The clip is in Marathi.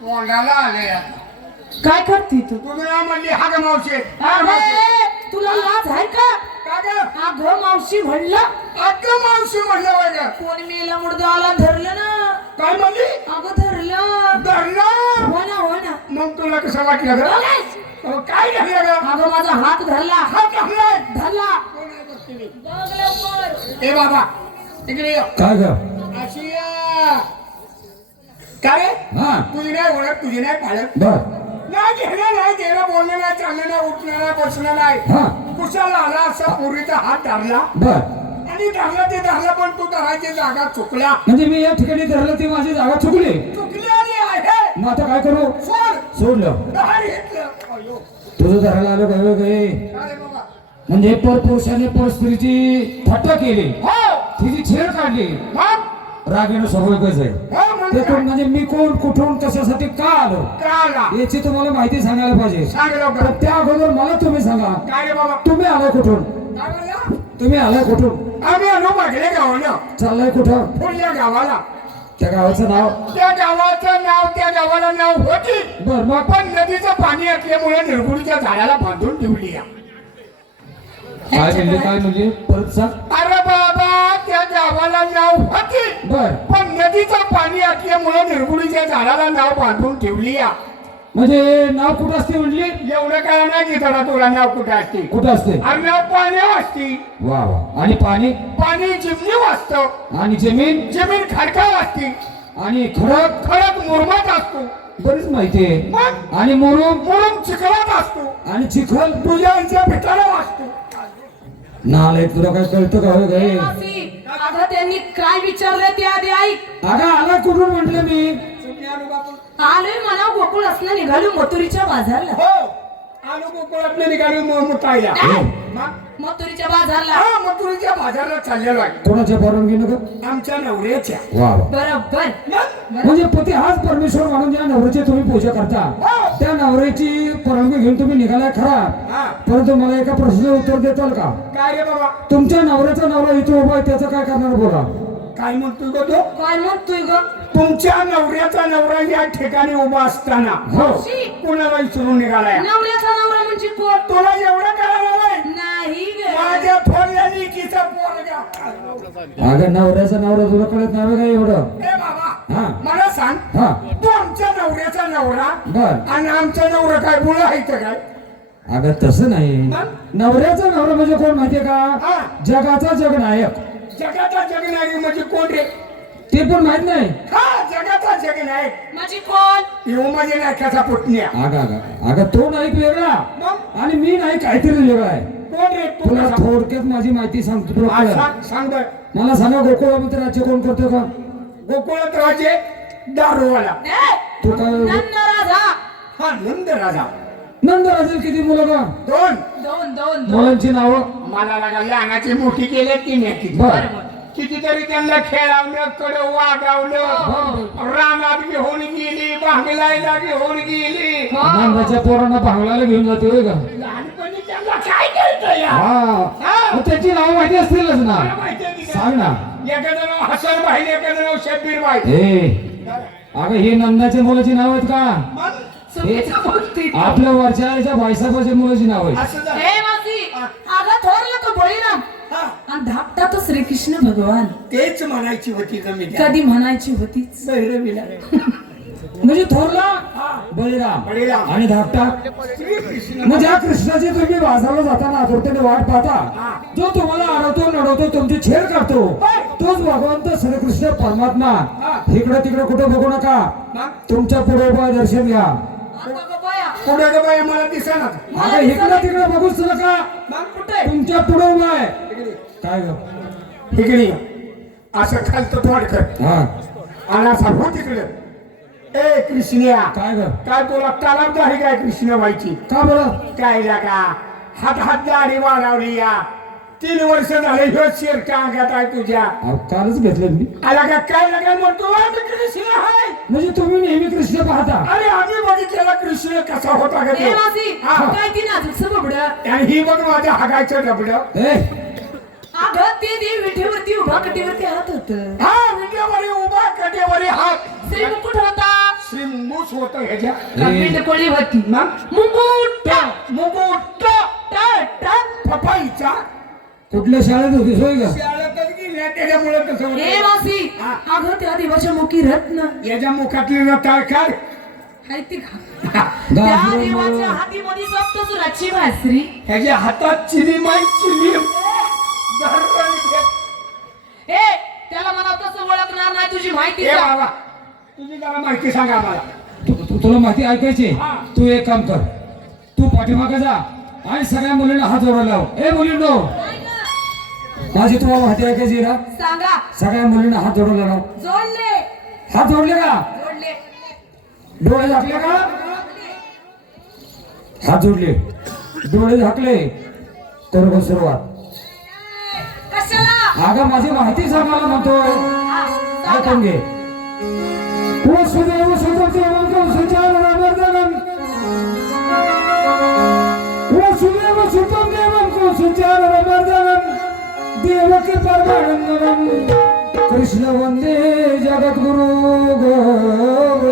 कोणाला आले आता? काय करते तू? तुम्ही ना म्हणली हा ग मावशी अरे तुला लाज आहे का? का ग अगं मावशी म्हणलं. अगं मावशी म्हणलं वय ग कोण मेला मुर्दाला धरलं ना. काय म्हणली अगं धरलं. धरलं हो ना हो ना. मग तुला कसं वाटलं ग बघायच. अहो, काय झालं ग अगं माझा हात धरला. हा धरलाय धरला. बघ लवकर. ए बाबा इकडे ये. काय ग अशी या. काय रे हा तुझी नाही ओळख तुझी नाही पाळत बर नाही घेणं नाही देणं बोलणं नाही चालणं नाही उठणं नाही बसणं नाही हा कुशाला आला असा पोरीचा हात धरला बर आणि धरला ते धरला पण तू धरायची जागा चुकला म्हणजे मी या ठिकाणी धरलं ती माझी जागा चुकली. चुकली आणि आहे मग आता काय करू? सोड सोडलं. दहा घेतलं अयो तुझं धरायला आलो काय गे अरे बाबा म्हणजे परपुरुषाने परस्त्रीची थट्टा केली, हो तिची छेड काढली. मग रागीनं स्वाभाविकच आहे. हो ते म्हणजे कोण म्हणजे मी कोण कुठून कशासाठी का आलो का आला याची तुम्हाला माहिती सांगायला पाहिजे. सांग तर लवकर त्या अगोदर मला तुम्ही सांगा, काय रे बाबा तुम्ही आलाय कुठून? काय म्हणला तुम्ही आलाय कुठून? आम्ही आलो मागले गावाला चाललाय कुठं? पुढल्या गावाला त्या गावाचं नाव? त्या गावाचं नाव त्या गावाला नाव होती बर मग पण नदीचं पाणी असल्यामुळे निरगुडीच्या झाडाला बांधून ठेवली आहे. काय म्हणजे परत सांग. अरे बाबा त्या गावाला नाव होती बर पण नदीचं पाणी असल्यामुळे निरगुडीच्या झाडाला नाव बांधून ठेवली आहे. म्हणजे नाव कुठं असते म्हणली? एवढं काय नाही की तुला तुला नाव कुठे असते कुठं असते? अरे नाव पाण्यावर असते वा वा. आणि पाणी? पाणी जिमनी वाचतं आणि जमीन? जमीन खडकाव असते आणि खडक? खडक मुरमात असतो बरीच माहिती आहे. मग आणि मुरुम? मुरुम चिखलात असतो आणि चिखल? तुझ्या आईच्या भिताला वाचतो. नालाय तुला काय कळतं का? हो ए गे मावशी, अगं त्यांनी काय विचारलं ते आधी ऐक. अगं आला कुठून म्हटलं मी? आलोय म्हणा गोकुळ असलं निघालो मथुरीच्या बाजारला. हो आलो गोकुळात निघालो मुतायला मथुरीच्या बाजारला. हा मथुरीच्या बाजारात चाललेलो आहे कोणाच्या परवानगीनं ग? आमच्या नवऱ्याच्या वा वा. बरोबर. म्हणजे पती हाच परमेश्वर मानून ज्या नवऱ्याची तुम्ही पूजा करता, हो. त्या नवऱ्याची परवानगी घेऊन तुम्ही निघालाय खरा, हा परंतु मला एका प्रश्नाचं उत्तर देताल का? काय रे बाबा तुमच्या नवऱ्याचा नवरा इथे उभा आहे, त्याचं काय करणार बोला? काय म्हणतोय ग तो काय म्हणतोय ग? तुमच्या नवऱ्याचा नवरा या ठिकाणी उभा असताना हो कुणाला विचारून निघालाय नवऱ्याचा नवरा म्हणजे कोण? तुला एवढं कळालं नाही नाही ग. माझ्या थोरल्या लेकीचा पोरगा अगं नवऱ्याचा नवरा तुला कळत नाही का एवढं? ए बाबा हा मला सांग हा तू आमच्या नवऱ्याचा नवरा बर. आणि आमचा नवरा काय मुलं आहे का काय अगं तसं नाही. मग? नवऱ्याचा नवरा म्हणजे कोण माहितीये हा. का? जगाचा जगनायक. जगाचा जगनायक म्हणजे कोण रे ते पण माहित नाही. हा जगाचा जगनायक म्हणजे कोण? येऊ म्हणजे नायकाचा पुतण्या अगं अगं अगं तो नाईक वेगळा मग आणि मी नाही काहीतरी वेगळा आहे. कोण रे तू तुला कसा? थोडक्यात माझी माहिती सांगतो तुला हा, कळेल. सांग सांग बर मला सांगा गोकुळामध्ये राज्य कोण करतो का? गोकुळात राजे दारूवाला ए, तो काय? नंद राजा. हा नंद राजा नंद राजेल किती मुलं का? दोन दोन दोन दोन. मुलांची नावं? मला लागा लहानाची मोठी केली की नाही बर कितीतरी त्यांना खेळावलं कडं वागावलं रानात घेऊन गेली भांगलायला घेऊन गेली नंदाच्या पोरांना भांगलाला घेऊन जाते होय का? लहानपणी त्यांना काय कळतं या हा मग त्याची नाव माहिती असतीलच ना. मला माहिती आहे की काय? सांग ना. एखादं नाव हसन भाई एखादं नाव शब्बीर भाई ए अगं हे नंदाच्या मुलाची नाव आहेत का? मग चुकीचं बोलती. आपल्या वरच्या आईच्या बायसापाच्या मुलाची नाव आहेत. असं झालं. ए मावशी, अगं थोरलं तो बळीराम हा, आणि धाकटा तो श्रीकृष्ण भगवान. तेच म्हणायची होती कमी कधी म्हणायची होतीच. भैरवीला म्हणजे थोरला हा बळीराम बळीराम. आणि धाकटा श्रीकृष्ण म्हणजे या कृष्णाची तुम्ही बाजारला जाताना आतुरतेने वाट हा. पाहता, जो तुम्हाला अडवतो नडवतो तुमची छेड काढतो, तोच भगवंत श्रीकृष्ण परमात्मा. हा. इकडे तिकडे कुठे बघू नका, मग तुमच्या पुढे उभा दर्शन घ्या. आता गं बाया, पुढे ग बाई मला दिसेना अगं इकडे तिकडे बघूच नका, मग कुठे तुमच्या पुढे उभा आहे. काय ग? तिकडे असं खालतं तोड कर हा आणि असा हो तिकडे ए कृष्णया काय ग? काय तुला तालाब आहे काय कृष्णबाईची का बरं? काय लागा हात हात दाढी वाढवली या 3 वर्ष झाले ह्यो शेर अंगात आहे तुझ्या अहो, कालच घेतलं मी. आला का काय लागा म्हणतो आम्ही कृष्ण आहे म्हणजे तुम्ही नेहमी कृष्ण पाहता. अरे आम्ही बघितलेला कृष्ण कसा होता का ए तो? मावशी, हा. काय ती नाजूकसं बबडं. आणि ही बघ माझ्या हागायचं डबड ए अगं ते देव विठेवरती उभा कटीवरती हात होत हा विटेवरी उभा कटेवरी हात श्री मुकुट होता श्री मुंगूस होत ह्याच्या लंबी कोळी होती मग मुकुट मुकुट पपाईचा कुठल्या शाळेत होतीस होय का शाळेतच गेल्या त्याच्यामुळे कसं होतं. ए मासी हा. अगं त्या देवाच्या मुखी रत्न याच्या मुखातली रताळ काढ हाय ती खा त्या देवाच्या हातीमध्ये सप्तसुराची भासरी ह्याच्या हातात चिली माई चिली ए त्याला मला तसं ओळखणार नाही तुझी माहिती ए सांग. बाबा तुझी जरा माहिती सांगा मला तुला माहिती ऐकायची हा. तू एक काम कर तू पाठीमागे जा आणि सगळ्या मुलींना हात जोडायला लाव ए मुलींनो माझी तुम्हाला माहिती ऐकायची ना सांगा सगळ्या मुलींना हात जोडायला लाव जोडले हात जोडले का जोडले डोळे झाकले का हात जोडले डोळे झाकले तर मग सुरुवात कशाला अगं माझी माहिती सांगायला म्हणतोय हा, सांगा. ऐकून घे वसुदेव सुतदेवं कंसचाननमर्दनं वसुदेव सुतदेवं कंसचाननमर्दनं देवकी परमानंदनं कृष्ण वंदे जगद्गुरु गोविंद